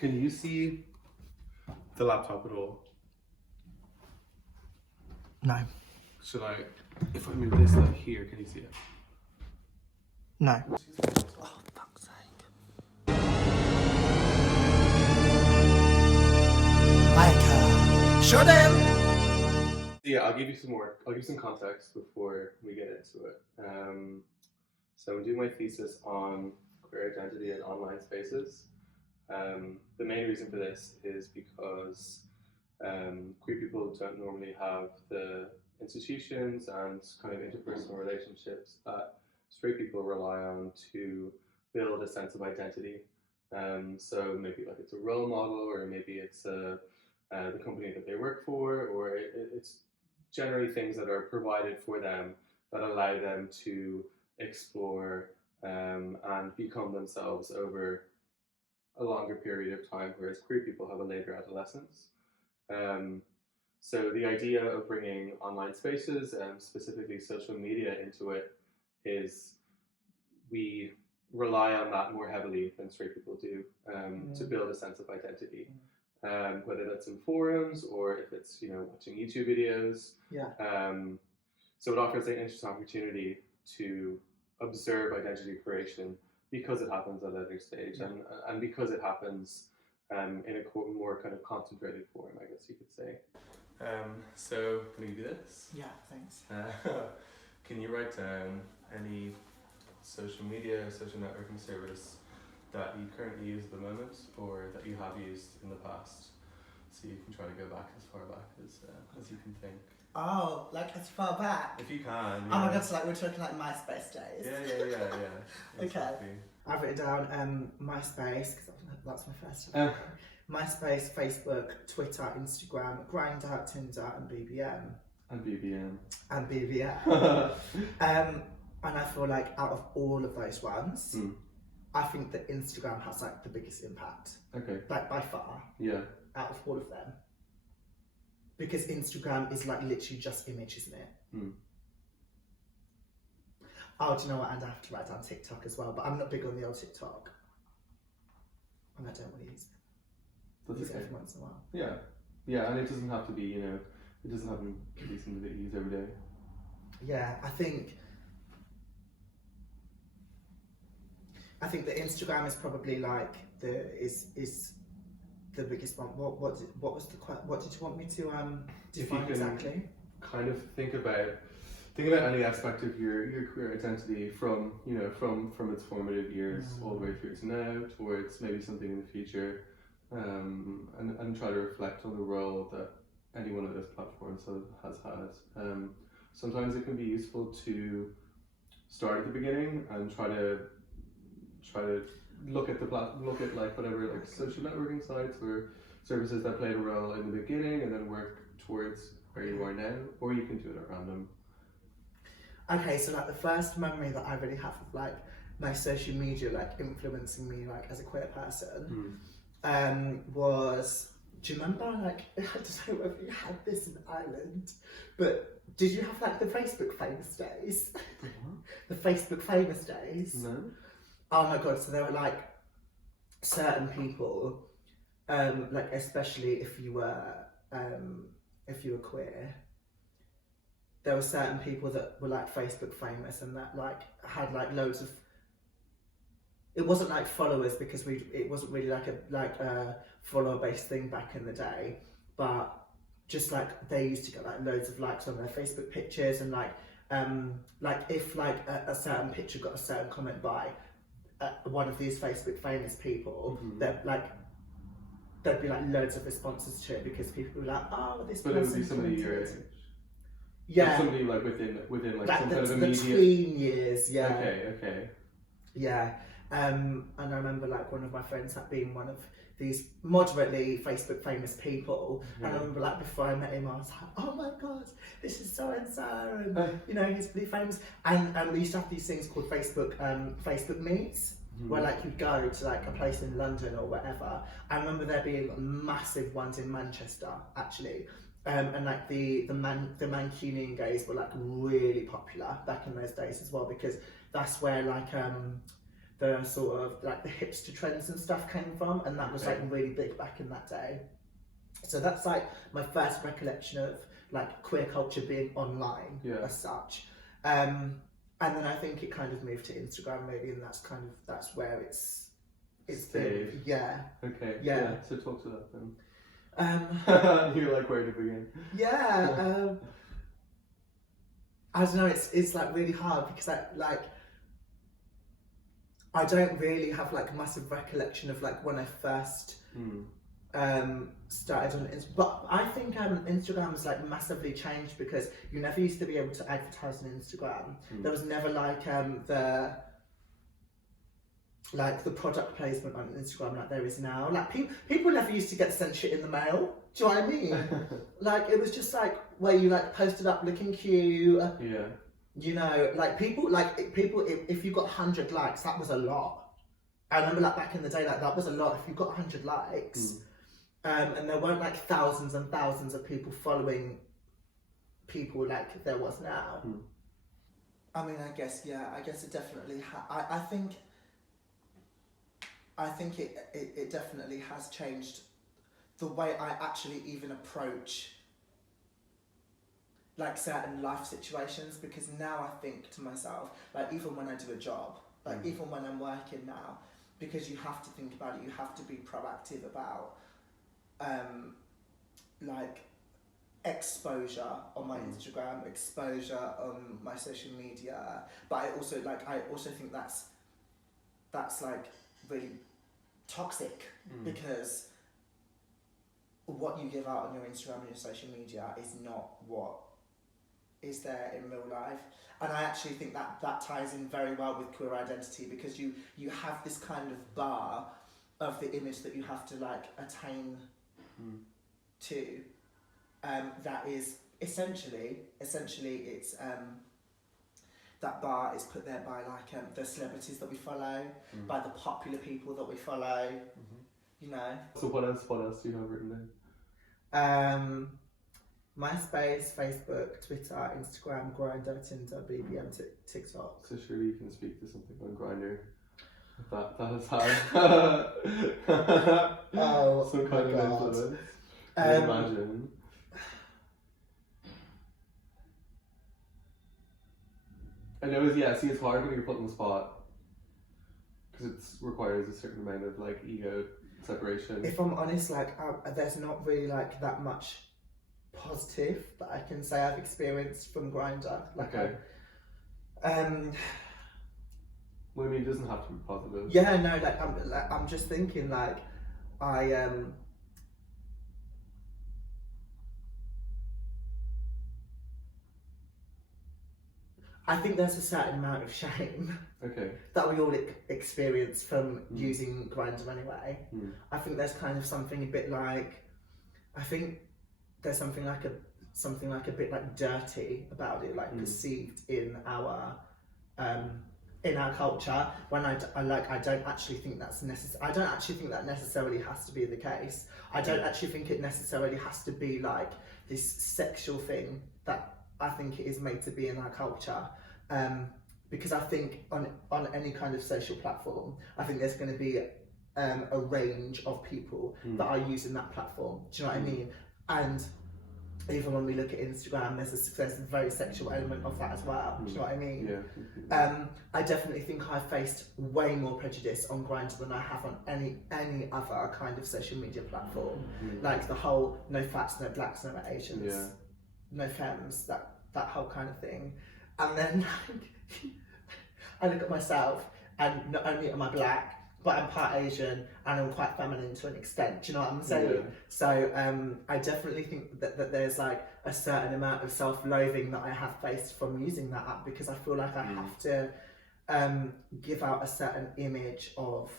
Can you see the laptop at all? No. Should I, if I move this like here, can you see it? No. Oh, fuck's sake. Micah, show them! Yeah, I'll give you some context before we get into it. So I'm doing my thesis on queer identity in online spaces. The main reason for this is because queer people don't normally have the institutions and kind of interpersonal relationships that straight people rely on to build a sense of identity. So maybe like it's a role model, or maybe it's the company that they work for, or it's generally things that are provided for them that allow them to explore and become themselves over a longer period of time, whereas queer people have a later adolescence. So the idea of bringing online spaces, specifically social media, into it is we rely on that more heavily than straight people do to build a sense of identity. Whether that's in forums or if it's watching YouTube videos. Yeah. So it offers an interesting opportunity to observe identity creation because it happens at a later stage, and because it happens in a more kind of concentrated form, I guess you could say. So can you do this? Yeah, thanks. Can you write down any social media or social networking service that you currently use at the moment, or that you have used in the past, so you can try to go back as far back as you can think. Oh, like as far back? If you can. Yeah. Oh my god, so like we're talking like MySpace days. Yeah. Exactly. Okay. I've written down MySpace, because that's my first time. MySpace, Facebook, Twitter, Instagram, Grindr, Tinder, and BBM. And BBM. And I feel like out of all of those ones, I think that Instagram has like the biggest impact. Okay. Like by far. Yeah. Out of all of them. Because Instagram is like literally just image, isn't it? Oh, do you know what? And I have to write down TikTok as well, but I'm not big on the old TikTok. And I don't really use it. That's use okay. it every once in a while. Yeah, and it doesn't have to be, it doesn't have to be something that you use every day. Yeah, I think the Instagram is probably like is the biggest one. What did you want me to define exactly? Kind of think about any aspect of your queer identity from its formative years all the way through to now, towards maybe something in the future, and try to reflect on the role that any one of those platforms has had. Sometimes it can be useful to start at the beginning and try to look at like whatever like social networking sites or services that played a role in the beginning, and then work towards where you are now, or you can do it at random. Okay, so like the first memory that I really have of like my social media like influencing me like as a queer person was, do you remember like, I don't know whether you had this in Ireland, but did you have like the Facebook famous days? The Facebook famous days? No. Oh my god, so there were like certain people, like especially if you were queer, there were certain people that were like Facebook famous and that like had like loads of, it wasn't like followers because it wasn't really like a follower based thing back in the day, but just like they used to get like loads of likes on their Facebook pictures, and like if like a certain picture got a certain comment by one of these Facebook famous people, there'd be like loads of responses to it because people were like, oh, this person. But it would be somebody your age. Yeah. Like somebody like within like some kind of the immediate. tween years, yeah. Okay. Yeah. And I remember like one of my friends like being one of these moderately Facebook famous people, and I remember like before I met him I was like, oh my god, this is so and so, and he's really famous, and we used to have these things called Facebook meets, where like you'd go to like a place in London or whatever. I remember there being massive ones in Manchester actually, and like the Mancunian gays were like really popular back in those days as well, because that's where like the sort of like the hipster trends and stuff came from, and that was like really big back in that day. So that's like my first recollection of like queer culture being online as such. And then I think it kind of moved to Instagram really, and that's where it's stayed. Yeah. Okay. Yeah. So talk to that then. You're like, where to begin? Yeah. I don't know. It's like really hard because I don't really have like massive recollection of like when I first started on Instagram, but I think Instagram has like massively changed because you never used to be able to advertise on Instagram. There was never like the product placement on Instagram like there is now. Like people never used to get sent shit in the mail. Do you know what I mean? Like it was just like where you like posted up looking cute. Yeah. You know, like people if you got 100 likes, that was a lot. I remember like back in the day, like that was a lot if you got 100 likes. And there weren't like thousands and thousands of people following people like there was now. I mean, I guess it definitely I think it definitely has changed the way I actually even approach like certain life situations, because now I think to myself, like even when I do a job, like even when I'm working now, because you have to think about it, you have to be proactive about like exposure on my Instagram, exposure on my social media, but I also think that's like really toxic because what you give out on your Instagram and your social media is not what is there in real life. And I actually think that ties in very well with queer identity, because you have this kind of bar of the image that you have to like attain to, that is essentially it's that bar is put there by like the celebrities that we follow, by the popular people that we follow, you know. So what else do you have written down? MySpace, Facebook, Twitter, Instagram, Grindr, Tinder, BBM, TikTok. So surely you can speak to something on Grindr. That is hard. Some kind of influence. I imagine. I know it's hard when you're put on the spot because it requires a certain amount of like ego separation. If I'm honest, like there's not really like that much positive that I can say I've experienced from Grindr. Like, okay. Well, I mean, it doesn't have to be positive. Yeah, no, I'm just thinking like I think there's a certain amount of shame that we all experience from using Grindr anyway. I think there's kind of something a bit like, I think there's something like a bit like dirty about it, like perceived in our culture. When I don't actually think that's necessary. I don't actually think that necessarily has to be the case. I don't actually think it necessarily has to be like this sexual thing that I think it is made to be in our culture. Because I think on any kind of social platform, I think there's going to be a range of people that are using that platform. Do you know what I mean? And even when we look at Instagram, there's a very sexual element of that as well. Do you know what I mean? Yeah. I definitely think I've faced way more prejudice on Grindr than I have on any other kind of social media platform. Like the whole no fats, no blacks, no Asians, no femmes, that whole kind of thing. And then like, I look at myself, and not only am I black, but I'm part Asian and I'm quite feminine to an extent. Do you know what I'm saying? Yeah. So I definitely think that there's like a certain amount of self-loathing that I have faced from using that app, because I feel like I have to give out a certain image of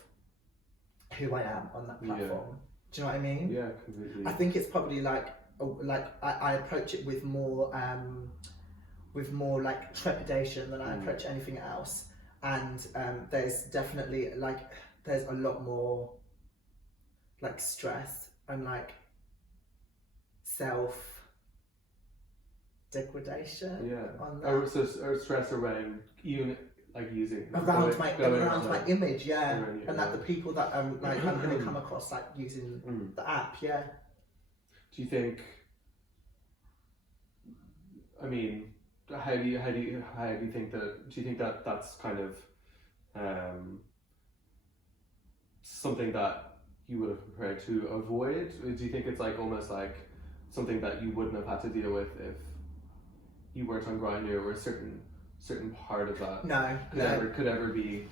who I am on that platform. Yeah. Do you know what I mean? Yeah, completely. I think it's probably like I approach it with more like trepidation than I approach anything else. And there's definitely there's a lot more like stress and like self degradation on that. Or stress around even like using around my image, around you, and like the people that like I'm going to come across like using the app, Do you think? I mean, how do you think that? Do you think that that's kind of something that you would have prepared to avoid? Or do you think it's like almost like something that you wouldn't have had to deal with if you weren't on Grindr, or a certain part of that could ever be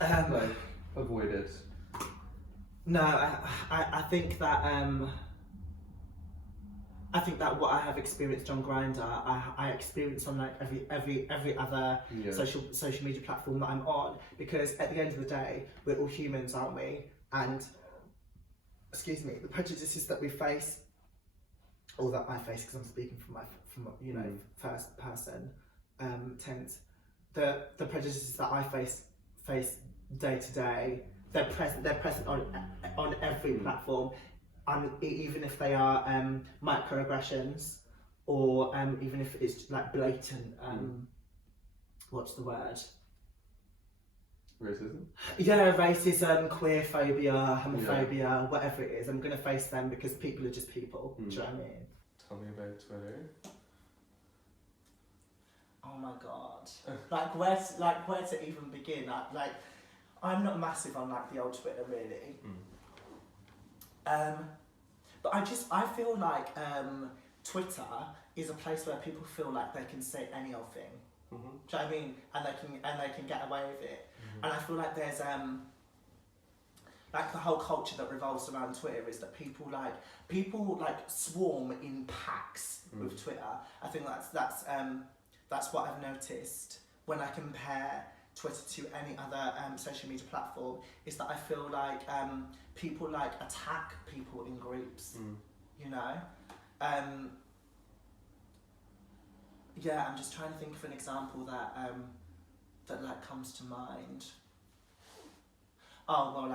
like avoided? No, I think that what I have experienced on Grindr, I experience on like every other social media platform that I'm on, because at the end of the day, we're all humans, aren't we? And the prejudices that we face, or that I face, because I'm speaking from first person tense, the prejudices that I face day to day, they're present on every platform. Even if they are microaggressions, or even if it's like blatant, what's the word? Racism? Yeah, racism, queerphobia, homophobia, whatever it is, I'm going to face them, because people are just people. Do you know what I mean? Tell me about Twitter. Oh my god! where to even begin? Like, I'm not massive on like the old Twitter, really. But I feel like Twitter is a place where people feel like they can say any old thing. Do you know what I mean? And they can get away with it. And I feel like there's like the whole culture that revolves around Twitter is that people swarm in packs with Twitter. I think that's what I've noticed when I compare Twitter to any other social media platform, is that I feel like people like attack people in groups, you know? I'm just trying to think of an example that like comes to mind. Oh well,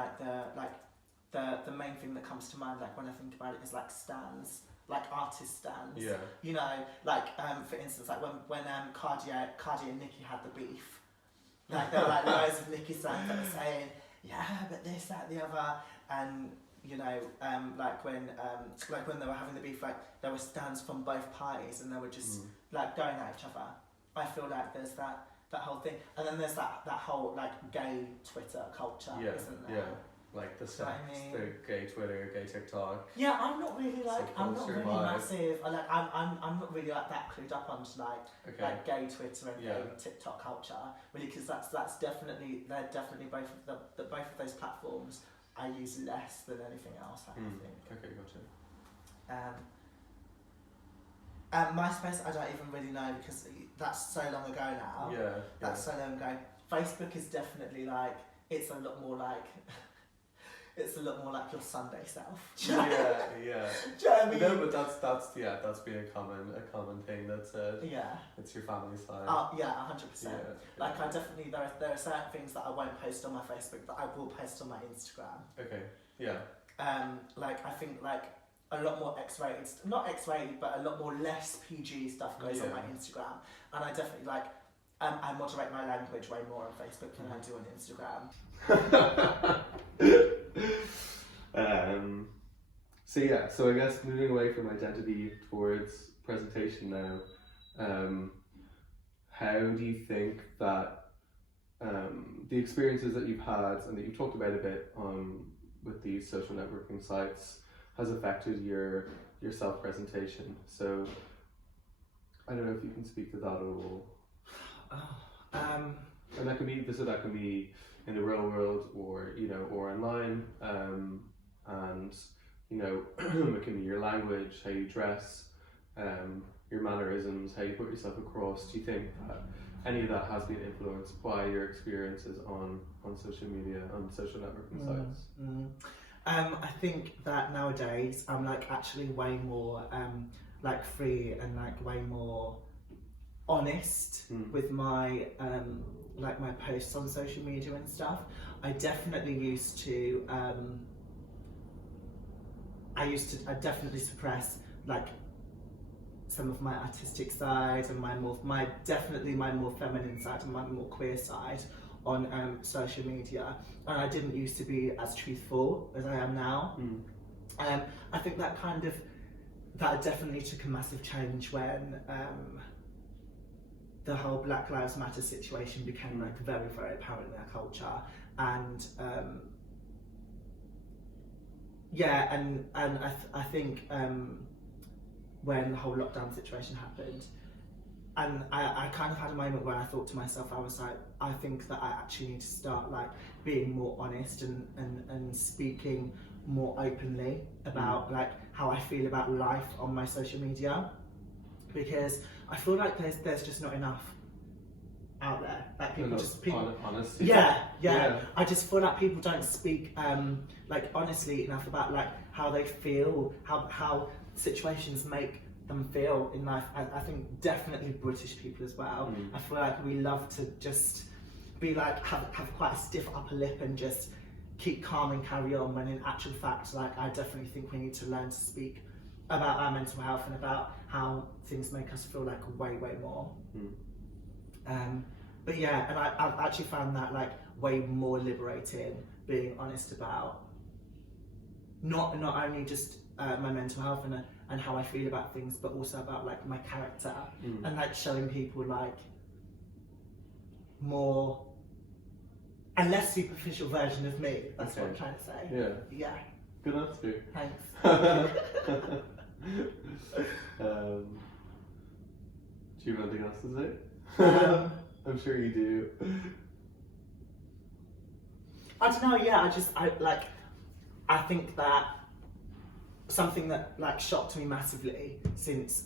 the main thing that comes to mind, like when I think about it, is like stans, like artist stans. Yeah. You know, like for instance, like when Cardi and Nicki had the beef. Like there were like loads of Nicki stans that were saying, yeah, but this, that, the other, and you know, like when they were having the beef, like there were stans from both parties, and they were just like going at each other. I feel like there's that whole thing, and then there's that whole like gay Twitter culture, isn't there? Yeah. Like the gay Twitter, gay TikTok. Yeah, I'm not really massive. I'm not really like that clued up on like gay Twitter and gay TikTok culture, really, because they're definitely both of those platforms I use less than anything else. I think. Okay, gotcha. MySpace, I don't even really know, because that's so long ago now. That's so long ago. Facebook is definitely like, it's a lot more like your Sunday self. Do you know what I mean? No, but that's been a common thing that's it's your family side. 100%. Like I definitely there are certain things that I won't post on my Facebook that I will post on my Instagram. Okay. Yeah. Like I think like a lot more X-rated, not X-rated, but a lot more less PG stuff goes on my Instagram, and I definitely like I moderate my language way more on Facebook than I do on Instagram. So I guess moving away from identity towards presentation now, how do you think that the experiences that you've had and that you've talked about a bit with these social networking sites has affected your self-presentation? So I don't know if you can speak to that at all. And that can be in the real world, or or online, and it can be your language, how you dress, your mannerisms, how you put yourself across. Do you think that any of that has been influenced by your experiences on social media, on social networking sites? I think that nowadays I'm like actually way more like free and like way more honest with my like my posts on social media and stuff. I definitely used to I definitely suppress like some of my artistic side and definitely my more feminine side and my more queer side on social media, and I didn't used to be as truthful as I am now. I think that definitely took a massive change when the whole Black Lives Matter situation became like very, very apparent in our culture, and I think when the whole lockdown situation happened, and I kind of had a moment where I thought to myself, I was like, I think that I actually need to start like being more honest and speaking more openly about like how I feel about life on my social media, because I feel like there's just not enough out there. Like Honesty. Yeah. I just feel like people don't speak like honestly enough about like how they feel, how situations make them feel in life. I think definitely British people as well. I feel like we love to just be like have quite a stiff upper lip and just keep calm and carry on, when in actual fact, like, I definitely think we need to learn to speak about our mental health and about how things make us feel like way more. But yeah, and I've actually found that like way more liberating, being honest about not only just my mental health and how I feel about things, but also about like my character, and like showing people like more a less superficial version of me. That's what I'm trying to say. Yeah. Good answer. Thanks. Do you have anything else to say? I'm sure you do. I don't know. Yeah, I think that something that like shocked me massively since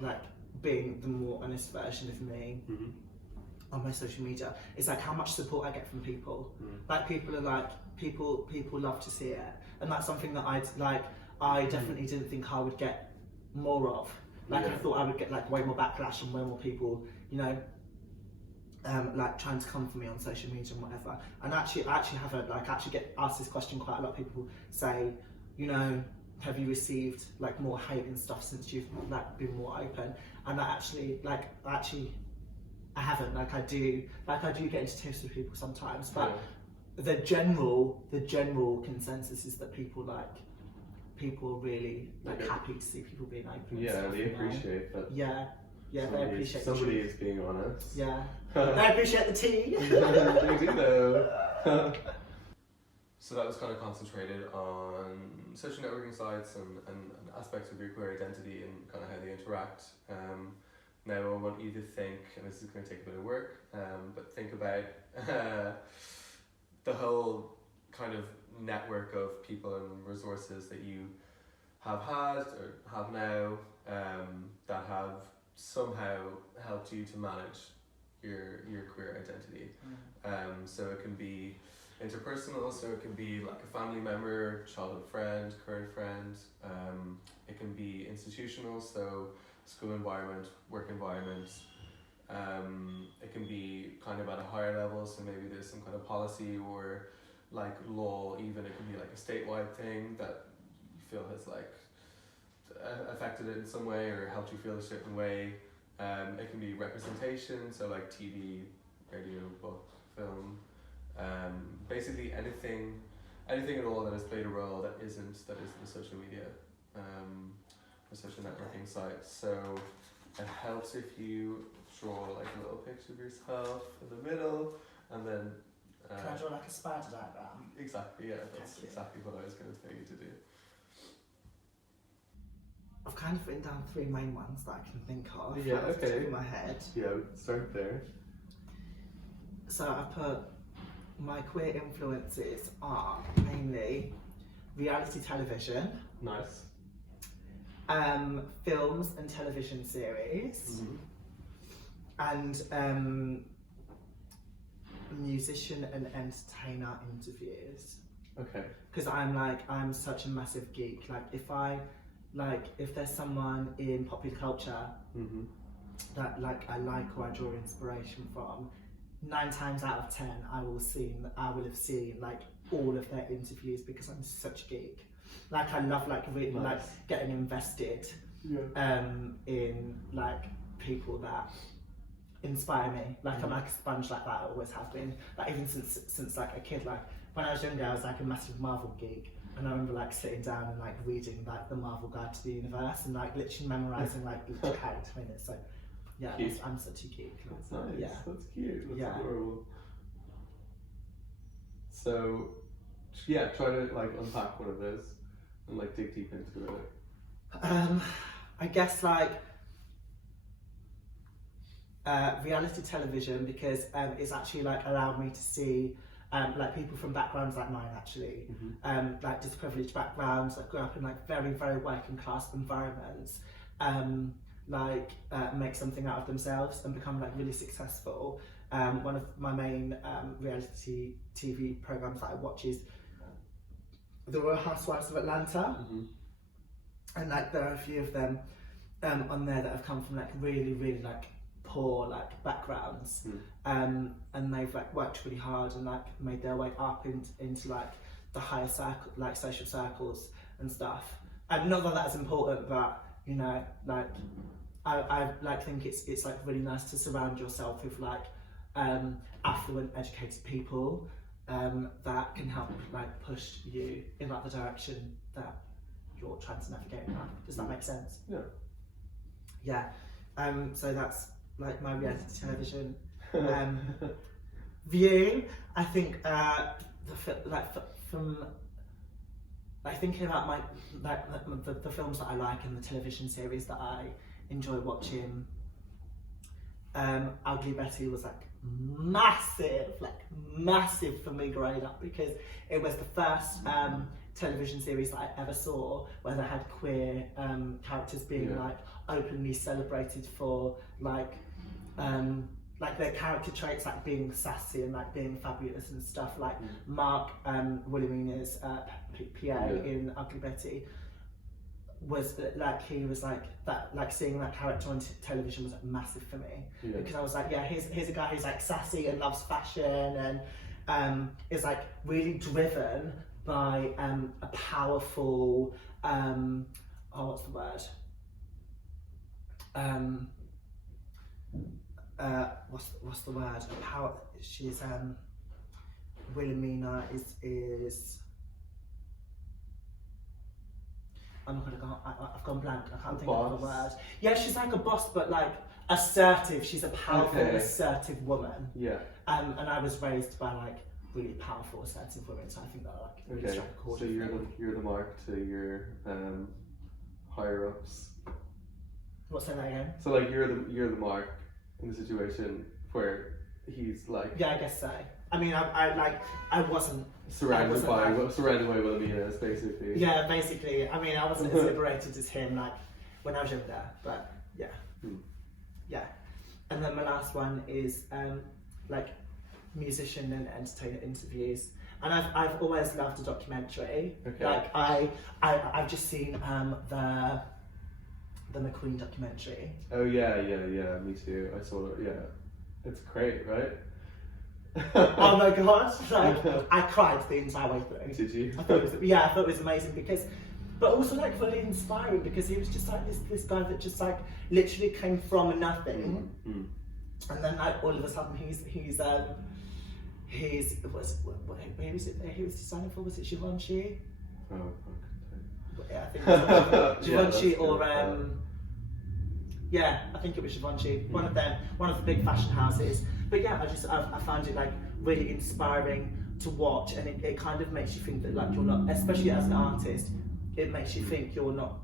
like being the more honest version of me on my social media is like how much support I get from people. Like people are like people love to see it, and that's something that I definitely didn't think I would get more of. Like I thought I would get like way more backlash and way more people, you know, like trying to come for me on social media and whatever. And I actually get asked this question quite a lot. People say, you know, have you received like more hate and stuff since you've like been more open? And I haven't. Like I do get into tiffs with people sometimes, but the general consensus is that people are really like happy to see people being open. Yeah, they appreciate that. Yeah, they appreciate somebody is being honest. Yeah, they appreciate the tea. They do though. So that was kind of concentrated on social networking sites and aspects of your queer identity and kind of how they interact. Now I want you to think, and this is going to take a bit of work, but think about the whole kind of network of people and resources that you have had or have now that have somehow helped you to manage your queer identity. So it can be interpersonal, so it can be like a family member, childhood friend, current friend. It can be institutional, so school environment, work environment. It can be kind of at a higher level, so maybe there's some kind of policy or like law, even it can be like a statewide thing that you feel has like affected it in some way or helped you feel a certain way. It can be representation, so like TV, radio, book, film, basically anything at all that has played a role that isn't the social media or social networking sites. So it helps if you draw like a little picture of yourself in the middle, and then can I draw like a spider diagram? Exactly, yeah, that's exactly what I was going to tell you to do. I've kind of written down 3 main ones that I can think of. Yeah, off the okay. top of my head. Yeah, we can start there. So I put my queer influences are mainly reality television, Nice. Films and television series, and musician and entertainer interviews. Okay. Because I'm such a massive geek. If there's someone in popular culture that I like or I draw inspiration from, 9 times out of 10 I will have seen like all of their interviews, because I'm such a geek. Like I love really Nice. like getting invested in like people that inspire me. Like I'm like a sponge like that. I always have been. Like even since like a kid. Like when I was younger, I was like a massive Marvel geek, and I remember like sitting down and like reading like the Marvel Guide to the Universe and like literally memorizing like each character in it. So yeah, I'm such a geek. That's nice. Yeah. That's cute. That's adorable. So yeah, try to like unpack one of those and like dig deep into it. I guess like reality television, because it's actually like allowed me to see like people from backgrounds like mine actually, like disprivileged backgrounds that grew up in like very, very working class environments, make something out of themselves and become like really successful. One of my main reality TV programs that I watch is The Real Housewives of Atlanta, and like there are a few of them on there that have come from like really, really like poor like backgrounds, and they've like worked really hard and like made their way up into like the higher circle, like social circles and stuff. And not that that's important, but you know, like I like think it's like really nice to surround yourself with like affluent, educated people that can help like push you in like the direction that you're trying to navigate in life. Does that make sense? Yeah. So that's like my reality television viewing. I think from like thinking about my the films that I like and the television series that I enjoy watching. Ugly Betty was like massive for me growing up, because it was the first television series that I ever saw where they had queer characters being like openly celebrated for like their character traits, like being sassy and like being fabulous and stuff. Like Mark Wilhelmina's PA in Ugly Betty was like, he was like that, like seeing that character on television was like massive for me, because I was like, yeah, here's a guy who's like sassy and loves fashion and is like really driven by a powerful what's the word, what's the word, how she's Wilhelmina is oh my god, I've gone blank. I can't think of the word. Yeah, she's like a boss, but like assertive. She's a powerful, assertive woman. Yeah. And I was raised by like really powerful, assertive women, so I think that like really struck a chord. So you're the mark to your higher ups. What's that again? So like you're the mark in the situation where he's like. Yeah, I guess so. I mean, I wasn't surrounded by Wilhelmina, basically. Yeah, basically. I mean, I wasn't as liberated as him, like when I was younger, but yeah, yeah. And then my last one is like musician and entertainer interviews, and I've always loved a documentary. Okay. Like I've just seen the McQueen documentary. Oh yeah, me too. I saw it. Yeah, it's great, right? Oh my god! Like I cried the entire way through. Did you? I thought it was amazing, because, but also like really inspiring, because he was just like this guy that just like literally came from nothing, and then like all of a sudden he was designing for, was it Givenchy? Oh fuck. Yeah, I think it was Givenchy or yeah, I think it was Givenchy, one of the big fashion houses. But yeah, I found it like really inspiring to watch, and it kind of makes you think that like you're not, especially as an artist, it makes you think you're not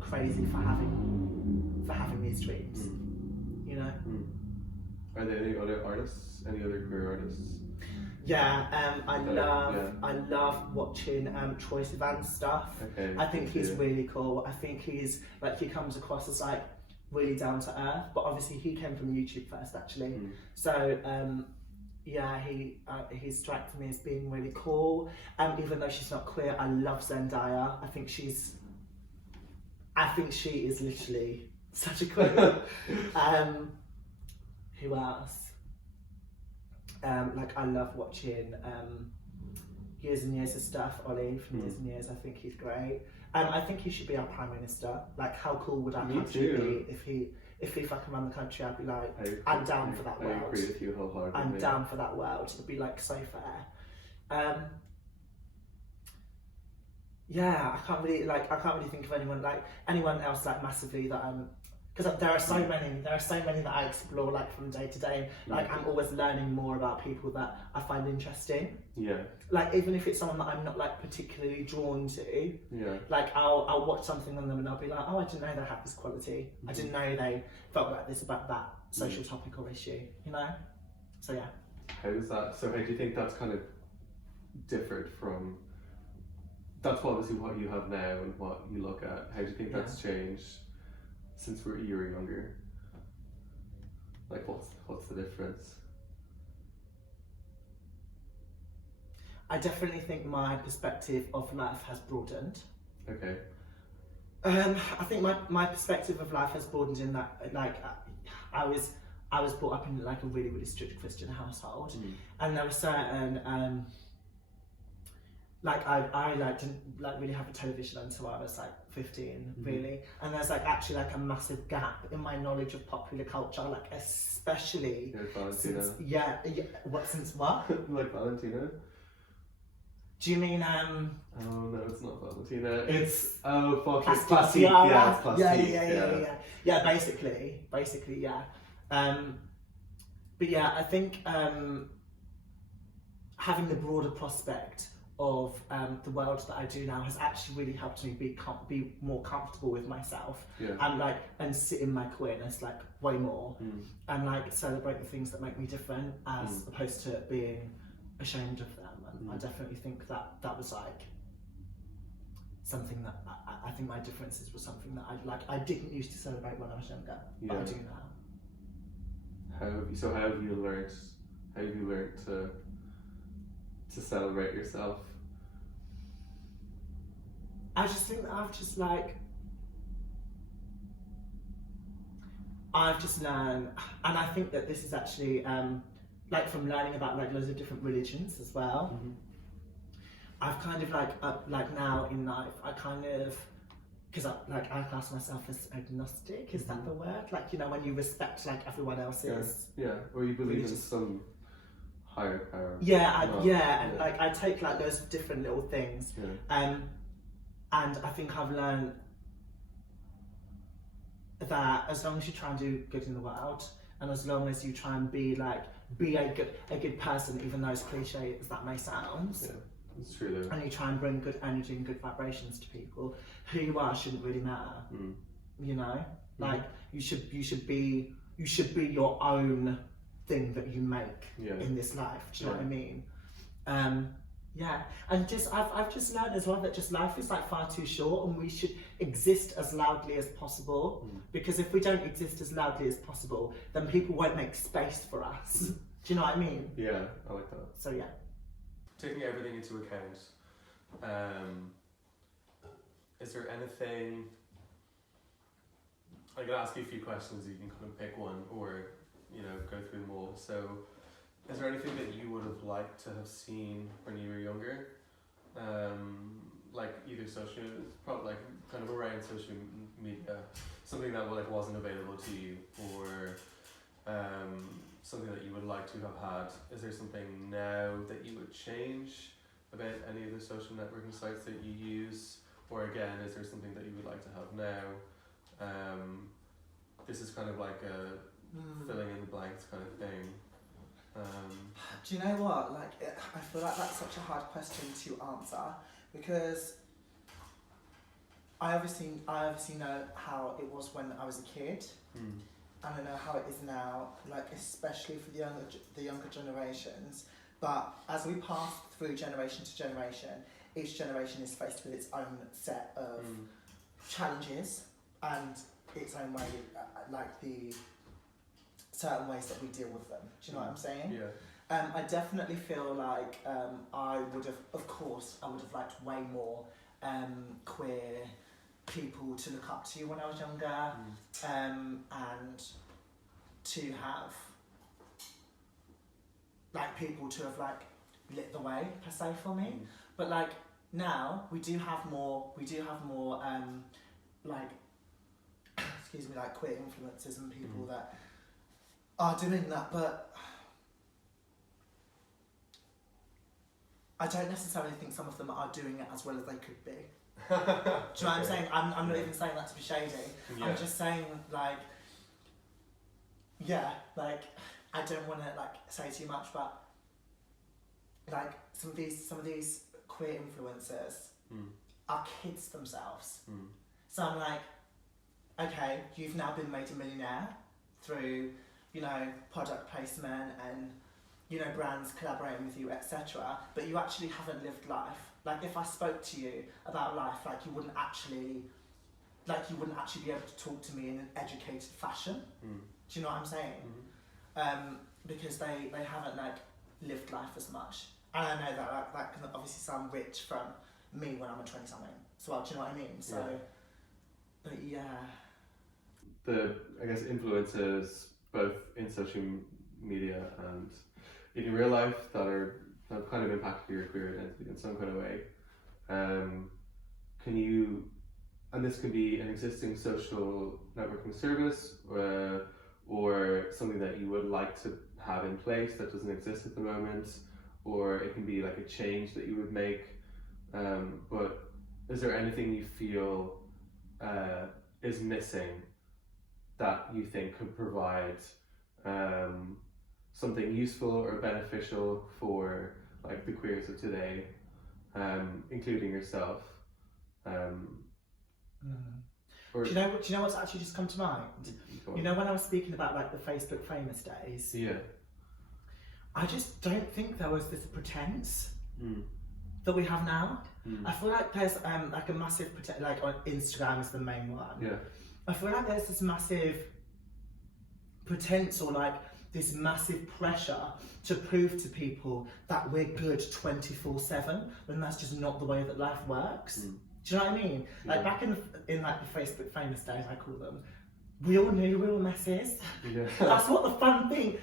crazy for having these dreams. You know. Are there any other artists? Any other queer artists? Yeah, I love watching Troye Sivan's stuff. Okay, I think he's really cool. I think he's like, he comes across as like really down to earth, but obviously he came from YouTube first actually. So yeah, he struck me as being really cool. Even though she's not queer, I love Zendaya. I think she is literally such a queen. Who else? Like I love watching years and years of stuff. Ollie from Years and Years, I think he's great. I think he should be our Prime Minister. Like, how cool would our country be if he fucking ran the country? I'd be like, I'm down for that world. I agree with you wholeheartedly. I'm down for that world. It'd be like so fair. Yeah, I can't really think of anyone else like massively that I'm, because there are so many that I explore like from day to day. Like I'm always learning more about people that I find interesting. Yeah. Like even if it's someone that I'm not like particularly drawn to. Yeah. Like I'll watch something on them and I'll be like, oh, I didn't know they had this quality. I didn't know they felt like this about that social topic or issue. You know. So yeah. How do you think that's kind of different from? That's obviously what you have now and what you look at. How do you think that's changed since you were younger? Like, what's the difference? I definitely think my perspective of life has broadened. Okay. I think my perspective of life has broadened in that, like, I was brought up in like a really, really strict Christian household, and there were certain like I like didn't like really have a television until I was like 15 really, and there's like actually like a massive gap in my knowledge of popular culture, like especially since since what? Like Valentina? Do you mean Oh no, it's not Valentina. It's plastic. Yeah, it's plastic. Yeah, basically yeah. But yeah, I think having the broader prospect of the world that I do now has actually really helped me be more comfortable with myself, and sit in my queerness like way more, and like celebrate the things that make me different as opposed to being ashamed of them. And I definitely think that was like something that I think my differences were something that I didn't used to celebrate when I was younger, but I do now. How have you learned to celebrate yourself? I just think that I've just learned, and I think that this is actually like from learning about like loads of different religions as well. I've kind of like now in life I kind of, because I class myself as agnostic, is that the word? Like, you know, when you respect like everyone else's or you believe in some higher power. And like I take like those different little things, and I think I've learned that as long as you try and do good in the world, and as long as you try and be a good person, even though as cliche as that may sound, it's true though. and you try and bring good energy and good vibrations to people, who you are shouldn't really matter. You know, like you should be your own thing that you make in this life. Do you know what I mean? And just I've just learned as well that just life is like far too short, and we should exist as loudly as possible, because if we don't exist as loudly as possible, then people won't make space for us. Do you know what I mean? Yeah, I like that. So yeah. Taking everything into account, is there anything, I'm going to ask you a few questions, you can kind of pick one or, you know, go through them all. So, is there anything that you would have liked to have seen when you were younger? Like either social, probably like kind of around social media, something that like wasn't available to you, or something that you would like to have had. Is there something now that you would change about any of the social networking sites that you use? Or again, is there something that you would like to have now? This is kind of like a filling in the blanks kind of thing. Do you know what? Like, I feel like that's such a hard question to answer, because I obviously know how it was when I was a kid, and I know how it is now. Like, especially for the younger generations. But as we pass through generation to generation, each generation is faced with its own set of challenges and its own way, like the certain ways that we deal with them. Do you know what I'm saying? Yeah. I definitely feel like I would have liked way more queer people to look up to when I was younger, and to have like people to have like lit the way per se for me. But like now we do have more like excuse me, like queer influencers and people that are doing that, but I don't necessarily think some of them are doing it as well as they could be. Do you know what I'm saying? I'm not even saying that to be shady. Yeah. I'm just saying like, yeah, like I don't want to like say too much, but like some of these queer influencers are kids themselves. So I'm like, okay, you've now been made a millionaire through, you know, product placement and, you know, brands collaborating with you, etc. But you actually haven't lived life. Like if I spoke to you about life, like you wouldn't actually be able to talk to me in an educated fashion. Do you know what I'm saying? Because they haven't like lived life as much. And I know that that can obviously sound rich from me when I'm a 20-something. So do you know what I mean? So, yeah. But yeah. I guess influencers both in social media and in real life that have kind of impacted your queer identity in some kind of way. Can you, and this can be an existing social networking service or something that you would like to have in place that doesn't exist at the moment, or it can be like a change that you would make. But is there anything you feel is missing that you think could provide something useful or beneficial for like the queers of today, including yourself? Do you know what's actually just come to mind? You know when I was speaking about like the Facebook famous days? Yeah. I just don't think there was this pretense that we have now. I feel like there's like a massive like on Instagram is the main one. Yeah. I feel like there's this massive pretense or like this massive pressure to prove to people that we're good 24/7 when that's just not the way that life works. Do you know what I mean? Yeah. Like back in like the Facebook famous days, I call them, we all knew we were messes. Yeah. That's what the fun thing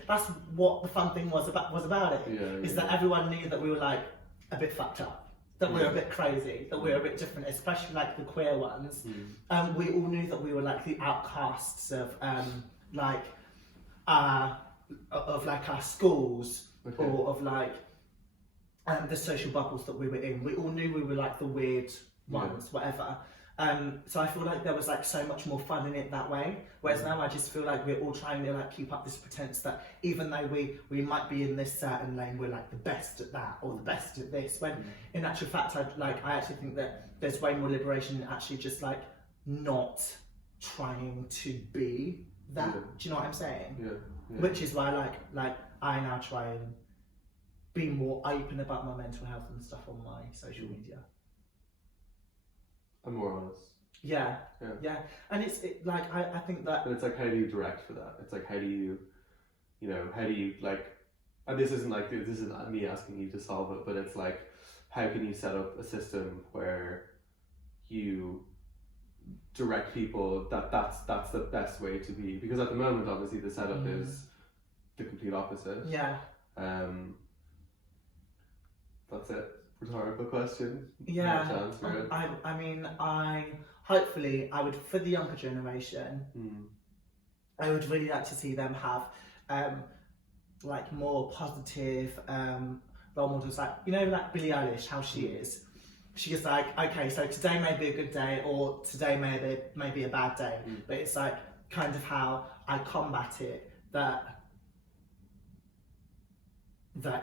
was about it. Is that everyone knew that we were like a bit fucked up, that we were a bit crazy, that we were a bit different, especially like the queer ones. We all knew that we were like the outcasts of like our schools or of like the social bubbles that we were in. We all knew we were like the weird ones, whatever. So I feel like there was like so much more fun in it that way. Whereas now I just feel like we're all trying to like keep up this pretense that even though we might be in this certain lane, we're like the best at that or the best at this. When in actual fact, I actually think that there's way more liberation in actually just like not trying to be that. Do you know what I'm saying? Yeah. Which is why like I now try and be more open about my mental health and stuff on my social media. I'm more honest. Yeah. And it's like I think that. But it's like, how do you direct for that? It's like, how do you like? And this isn't me asking you to solve it, but it's like, how can you set up a system where you direct people that's the best way to be? Because at the moment, obviously, the setup is the complete opposite. Yeah. That's it. Rhetorical question. Yeah. I mean, hopefully I would, for the younger generation, I would really like to see them have like more positive role models, like, you know, like Billie Eilish, how she is. She is like, okay, so today may be a good day or today may be a bad day, but it's like kind of how I combat it, that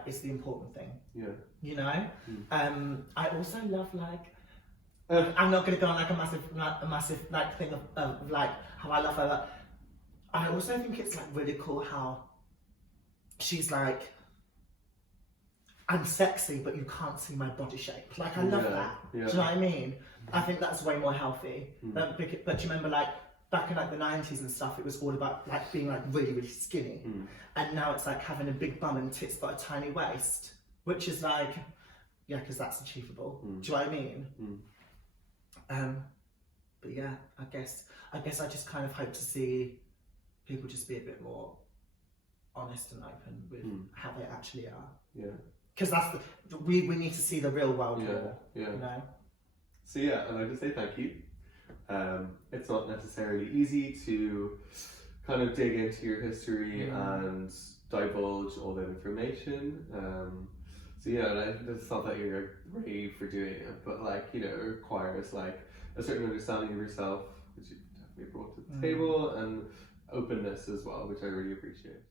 is the important thing. Yeah. You know? I also love like I'm not gonna go on like a massive like thing of like how I love her, but I also think it's like really cool how she's like, I'm sexy but you can't see my body shape. Like I love that. Yeah. Do you know what I mean? I think that's way more healthy. But do you remember like back in like the 90s and stuff, it was all about like being like really, really skinny. And now it's like having a big bum and tits but a tiny waist, which is like, yeah, because that's achievable. Do you know what I mean? But yeah, I guess I just kind of hope to see people just be a bit more honest and open with how they actually are. Yeah. because that's we need to see the real world Yeah, more. yeah. You know. So yeah, I'd like to say thank you. It's not necessarily easy to kind of dig into your history and divulge all that information. So yeah, it's not that you're brave for doing it, but like, you know, it requires like a certain understanding of yourself, which you've definitely brought to the table, and openness as well, which I really appreciate.